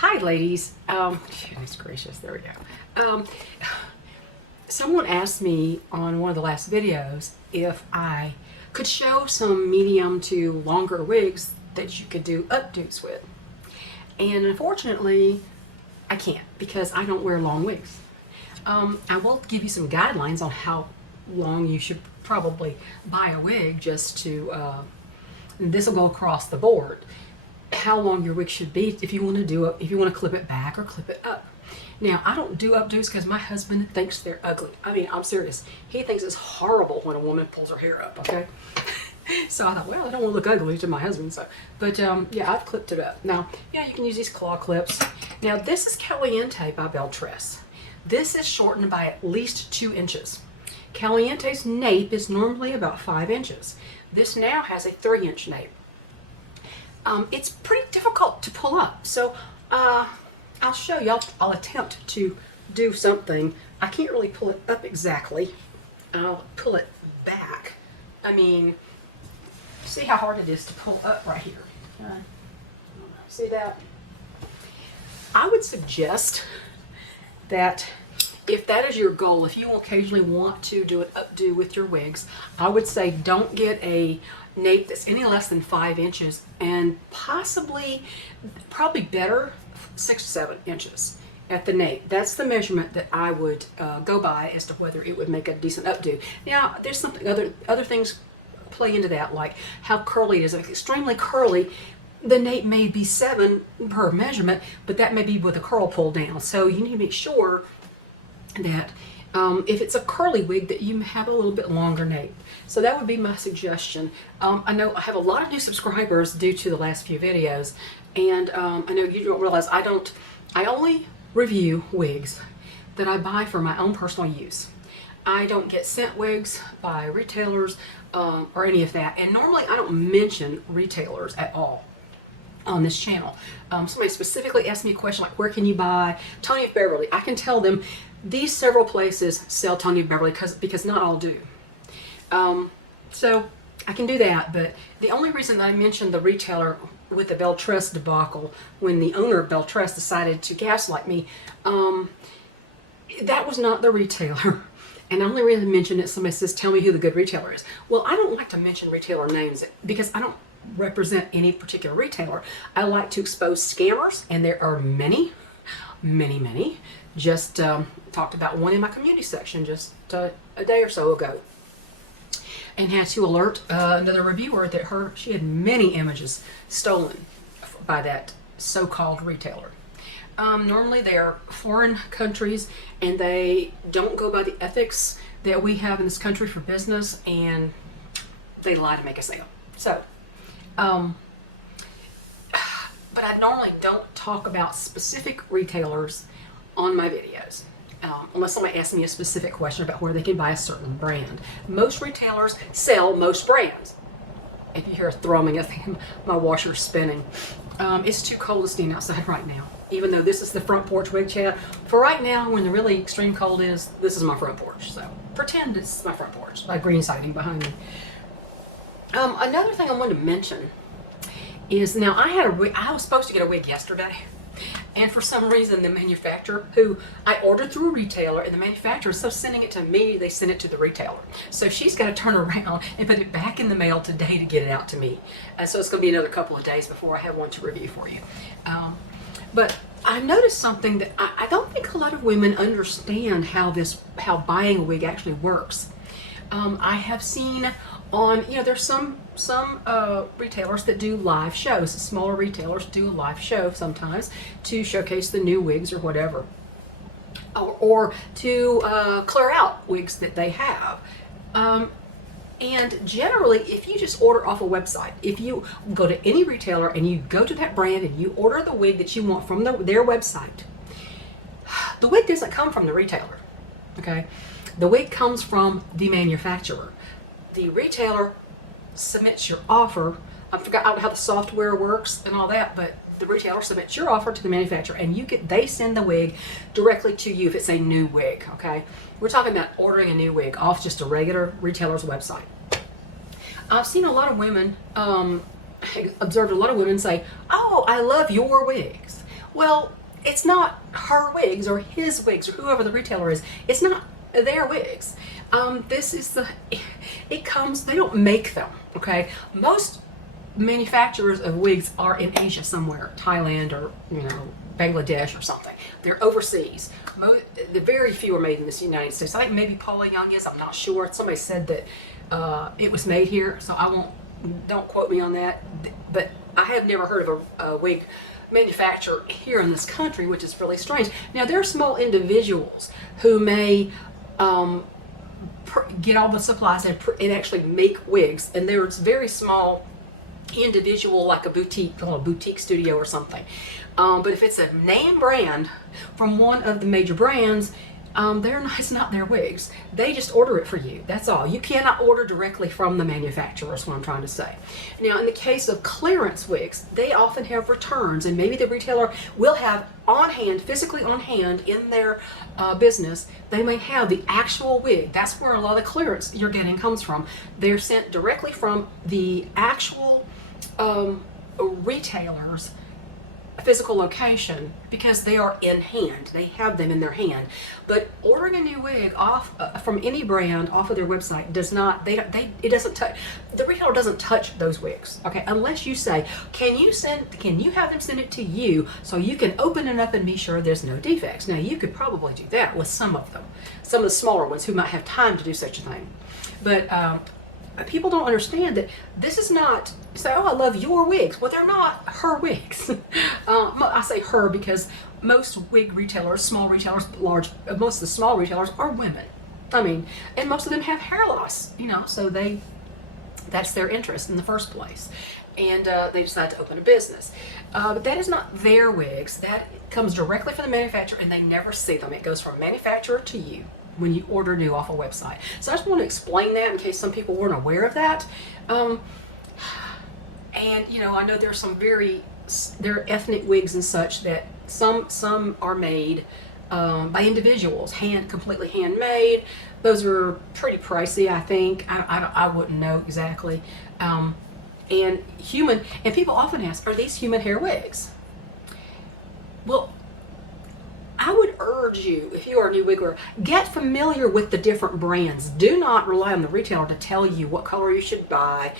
Hi, ladies. Goodness gracious, there we go. Someone asked me on one of the last videos if I could show some medium to longer wigs that you could do updos with. And unfortunately, I can't because I don't wear long wigs. I will give you some guidelines on how long you should probably buy a wig just to, this will go across the board, how long your wig should be if you want to do it, if you want to clip it back or clip it up. Now, I don't do updos because my husband thinks they're ugly. I mean, I'm serious. He thinks it's horrible when a woman pulls her hair up, okay? So I thought, well, I don't want to look ugly to my husband. So, but yeah, I've clipped it up. Now, yeah, you can use these claw clips. Now, this is Caliente by Beltress. This is shortened by at least 2 inches. Caliente's nape is normally about 5 inches. This now has a 3-inch nape. It's pretty difficult to pull up. So I'll show you. I'll attempt to do something. I can't really pull it up exactly. I'll pull it back. I mean, see how hard it is to pull up right here. See that? I would suggest that if that is your goal, if you occasionally want to do an updo with your wigs, I would say don't get a nape that's any less than 5 inches, and probably better 6 to 7 inches at the nape. That's the measurement that I would go by as to whether it would make a decent updo. Now, there's something other things play into that, like how curly it is. If it's extremely curly, the nape may be 7 per measurement, but that may be with a curl pull down. So you need to make sure that if it's a curly wig, that you have a little bit longer nape. So that would be my suggestion. I know I have a lot of new subscribers due to the last few videos, and I know you don't realize I only review wigs that I buy for my own personal use. I don't get sent wigs by retailers or any of that, and normally I don't mention retailers at all on this channel. Somebody specifically asked me a question like, where can you buy Tony of Beverly? I can tell them these several places sell Tony of Beverly because not all do. So I can do that, but the only reason I mentioned the retailer with the Beltress debacle, when the owner of Beltress decided to gaslight me, that was not the retailer. And the only reason I mentioned it, somebody says, tell me who the good retailer is. Well, I don't like to mention retailer names because I don't represent any particular retailer. I like to expose scammers, and there are many. Just talked about one in my community section just a day or so ago, and had to alert another reviewer that she had many images stolen by that so-called retailer. Normally they are foreign countries, and they don't go by the ethics that we have in this country for business, and they lie to make a sale. So, but I normally don't talk about specific retailers on my videos, unless somebody asks me a specific question about where they can buy a certain brand. Most retailers sell most brands. If you hear a thrumming, I think my washer's spinning. It's too cold to stand outside right now, even though this is the front porch wig chat. For right now, when the really extreme cold is, this is my front porch. So pretend it's my front porch, like green siding behind me. Another thing I wanted to mention is, now I was supposed to get a wig yesterday, and for some reason the manufacturer, who I ordered through a retailer, and the manufacturer, instead of sending it to me, they sent it to the retailer. So she's got to turn around and put it back in the mail today to get it out to me. So it's going to be another couple of days before I have one to review for you. But I noticed something that I don't think a lot of women understand how buying a wig actually works. I have seen on, there's some retailers that do live shows. Smaller retailers do a live show sometimes to showcase the new wigs or whatever, or to clear out wigs that they have. And generally, if you just order off a website, if you go to any retailer and you go to that brand and you order the wig that you want from their website, the wig doesn't come from the retailer, okay? The wig comes from the manufacturer. The retailer submits your offer. I forgot how the software works and all that, but the retailer submits your offer to the manufacturer, and they send the wig directly to you if it's a new wig, okay? We're talking about ordering a new wig off just a regular retailer's website. I've seen a lot of women, observed a lot of women say, oh, I love your wigs. Well, it's not her wigs or his wigs or whoever the retailer is. It's not their wigs. This is it comes, they don't make them, okay? Most manufacturers of wigs are in Asia somewhere, Thailand or, Bangladesh or something. They're overseas. The very few are made in the United States. I think maybe Paula Young is, I'm not sure. Somebody said that it was made here, so don't quote me on that. But I have never heard of a wig manufacturer here in this country, which is really strange. Now, there are small individuals who may get all the supplies and actually make wigs, and there's very small individual, like a boutique studio or something. But if it's a name brand from one of the major brands, it's not their wigs. They just order it for you. That's all. You cannot order directly from the manufacturer, is what I'm trying to say. Now, in the case of clearance wigs, they often have returns, and maybe the retailer will have on hand, physically on hand in their business, they may have the actual wig. That's where a lot of the clearance you're getting comes from. They're sent directly from the actual retailers' physical location because they are in hand. They have them in their hand. But ordering a new wig off from any brand off of their website does not. It doesn't touch. The retailer doesn't touch those wigs. Okay, unless you say, can you have them send it to you so you can open it up and be sure there's no defects. Now, you could probably do that with some of them, some of the smaller ones who might have time to do such a thing. But people don't understand that this is not, say, oh, I love your wigs. Well, they're not her wigs. I say her because most wig retailers, small retailers, most of the small retailers are women. I mean, and most of them have hair loss, so that's their interest in the first place. And they decide to open a business. But that is not their wigs. That comes directly from the manufacturer, and they never see them. It goes from manufacturer to you when you order new off a website. So I just want to explain that in case some people weren't aware of that. And I know there's there are ethnic wigs and such that some are made by individuals, completely handmade. Those are pretty pricey, I think. I wouldn't know exactly. And people often ask, are these human hair wigs? Well, I would urge you, if you are a new wig wearer, get familiar with the different brands. Do not rely on the retailer to tell you what color you should buy.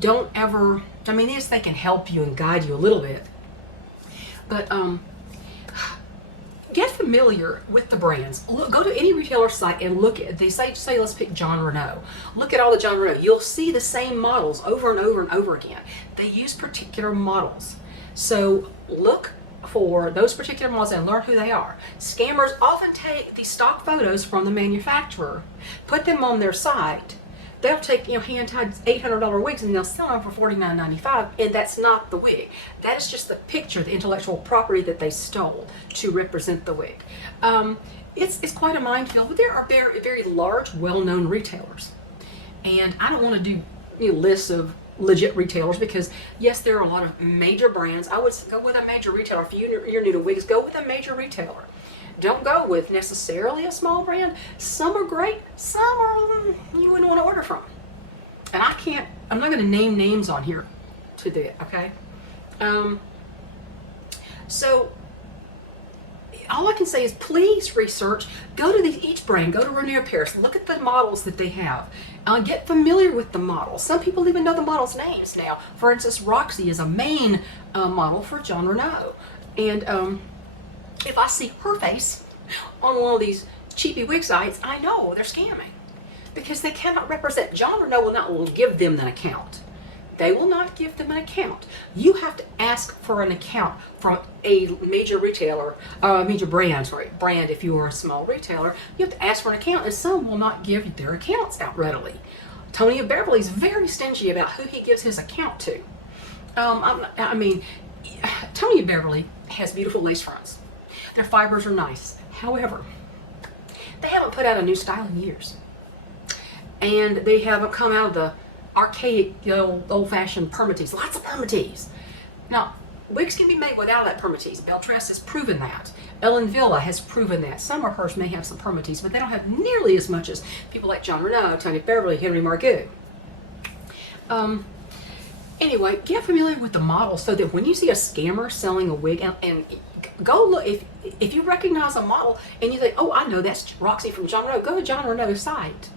Yes, they can help you and guide you a little bit. But get familiar with the brands. Go to any retailer site and look at, they say let's pick John Renault. Look at all the John Renault. You'll see the same models over and over and over again. They use particular models. So look for those particular models and learn who they are. Scammers often take the stock photos from the manufacturer, put them on their site. They'll take hand-tied $800 wigs and they'll sell them for $49.95, and that's not the wig. That is just the picture, the intellectual property that they stole to represent the wig. It's quite a minefield, but there are very, very large, well-known retailers, and I don't want to do lists of legit retailers because yes, there are a lot of major brands. I would go with a major retailer. If you're new to wigs, go with a major retailer. Don't go with necessarily a small brand. Some are great, some are you wouldn't want to order from. And I'm not going to name names on here today, okay? So all I can say is please research, go to each brand, go to Rainier Paris, look at the models that they have. Get familiar with the models. Some people even know the models' names now. For instance, Roxy is a main model for John Renault. And if I see her face on one of these cheapy wig sites, I know they're scamming. Because they cannot represent. John Renault will give them an account. They will not give them an account. You have to ask for an account from a major retailer, brand if you are a small retailer. You have to ask for an account, and some will not give their accounts out readily. Tony of Beverly is very stingy about who he gives his account to. Tony of Beverly has beautiful lace fronts. Their fibers are nice. However, they haven't put out a new style in years. And they haven't come out of the archaic, old-fashioned permatease. Lots of permatease. Now, wigs can be made without that permatease. Beltress has proven that. Ellen Villa has proven that. Some of hers may have some permatease, but they don't have nearly as much as people like John Renault, Tony Beverly, Henry Margot. Anyway, get familiar with the model so that when you see a scammer selling a wig, and go look, if you recognize a model and you think, oh, I know that's Roxy from John Renault, go to John Renault's site.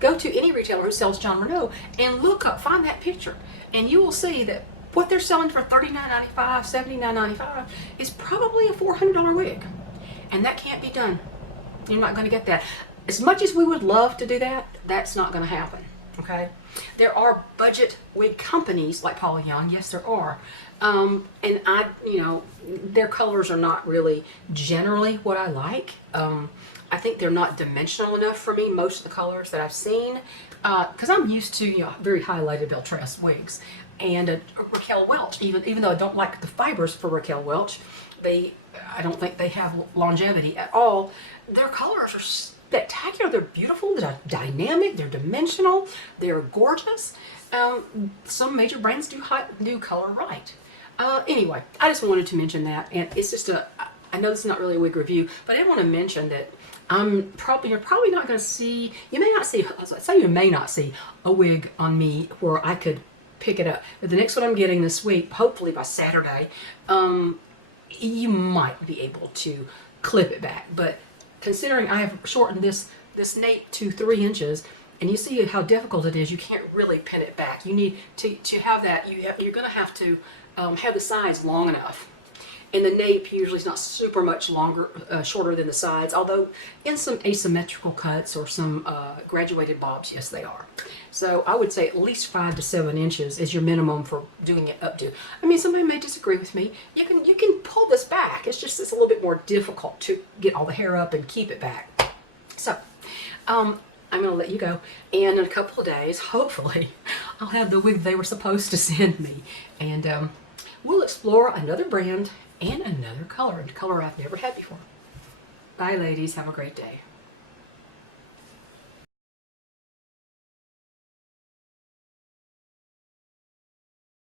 Go to any retailer who sells John Renault and look up, find that picture, and you will see that what they're selling for $39.95, $79.95 is probably a $400 wig. And that can't be done. You're not going to get that. As much as we would love to do that, that's not going to happen. Okay? There are budget wig companies like Paula Young. Yes, there are. And their colors are not really generally what I like. I think they're not dimensional enough for me, most of the colors that I've seen. Because I'm used to, very highlighted Beltress wigs. And Raquel Welch, even though I don't like the fibers for Raquel Welch, I don't think they have longevity at all. Their colors are spectacular. They're beautiful. They're dynamic. They're dimensional. They're gorgeous. Some major brands do color right. Anyway, I just wanted to mention that, and it's just I know this is not really a wig review, but I want to mention that you're probably not going to see. You may not see. You may not see a wig on me where I could pick it up. But the next one I'm getting this week, hopefully by Saturday, you might be able to clip it back. But considering I have shortened this nape to 3 inches, and you see how difficult it is, you can't really pin it back. You need to have that. You're going to have to have the sides long enough. And the nape usually is not super much shorter than the sides, although in some asymmetrical cuts or some graduated bobs, yes, they are. So I would say at least 5 to 7 inches is your minimum for doing it up to. I mean, somebody may disagree with me. You can pull this back. It's just a little bit more difficult to get all the hair up and keep it back. So I'm going to let you go. And in a couple of days, hopefully, I'll have the wig they were supposed to send me. And we'll explore another brand and another color, a color I've never had before. Bye, ladies. Have a great day.